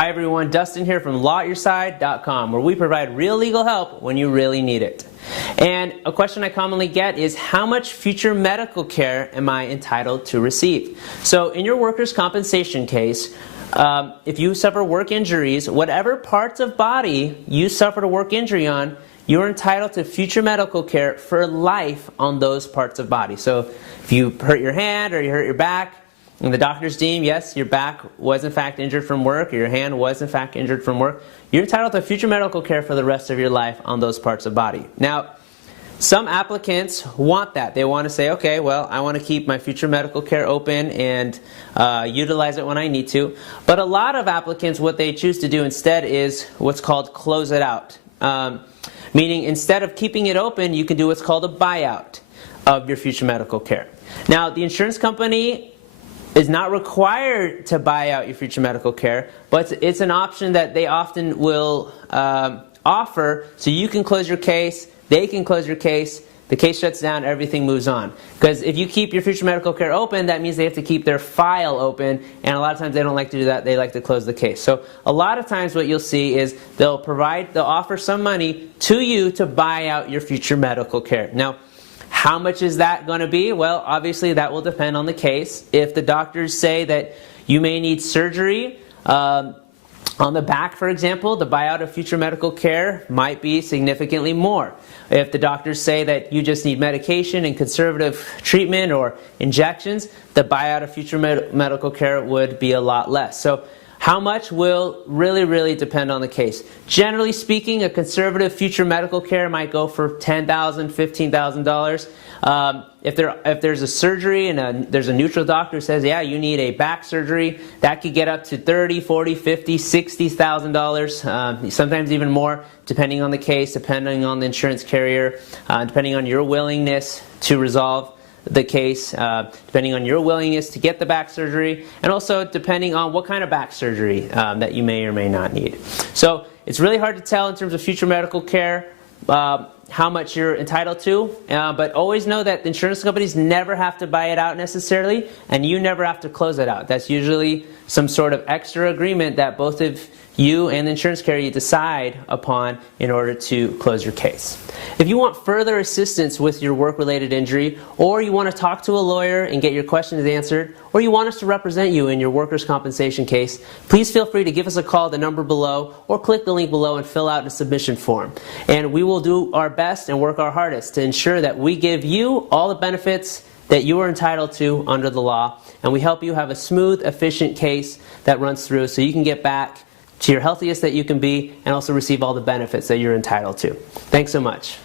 Hi everyone, Dustin here from lawyourside.com, where we provide real legal help when you really need it. And a question I commonly get is, how much future medical care am I entitled to receive? So in your workers' compensation case, if you suffer work injuries, whatever parts of body you suffered a work injury on, you're entitled to future medical care for life on those parts of body. So if you hurt your hand or you hurt your back, and the doctors deem, yes, your back was in fact injured from work, or your hand was in fact injured from work, you're entitled to future medical care for the rest of your life on those parts of body. Now, some applicants want that. They want to say, okay, well, I want to keep my future medical care open and utilize it when I need to. But a lot of applicants, what they choose to do instead is what's called close it out. Meaning, instead of keeping it open, you can do what's called a buyout of your future medical care. Now, the insurance company is not required to buy out your future medical care, but it's an option that they often will offer, so you can close your case, they can close your case, the case shuts down, everything moves on. Because if you keep your future medical care open, that means they have to keep their file open, and a lot of times they don't like to do that, they like to close the case. So a lot of times what you'll see is they'll offer some money to you to buy out your future medical care. Now, how much is that going to be? Well, obviously that will depend on the case. If the doctors say that you may need surgery on the back, for example, the buyout of future medical care might be significantly more. If the doctors say that you just need medication and conservative treatment or injections, the buyout of future medical care would be a lot less. So how much will really depend on the case. Generally speaking, a conservative future medical care might go for $10,000, $15,000. If there's a surgery and there's a neutral doctor who says, yeah, you need a back surgery, that could get up to $30,000, $40,000, $50,000, $60,000, sometimes even more, depending on the case, depending on the insurance carrier, depending on your willingness to resolve the case, depending on your willingness to get the back surgery, and also depending on what kind of back surgery that you may or may not need. So it's really hard to tell in terms of future medical care how much you're entitled to, but always know that the insurance companies never have to buy it out necessarily, and you never have to close it out. That's usually some sort of extra agreement that both of you and the insurance carrier decide upon in order to close your case. If you want further assistance with your work-related injury, or you want to talk to a lawyer and get your questions answered, or you want us to represent you in your workers' compensation case, please feel free to give us a call at the number below, or click the link below and fill out a submission form. And we will do our best and work our hardest to ensure that we give you all the benefits that you are entitled to under the law, and we help you have a smooth, efficient case that runs through so you can get back to your healthiest that you can be and also receive all the benefits that you're entitled to. Thanks so much.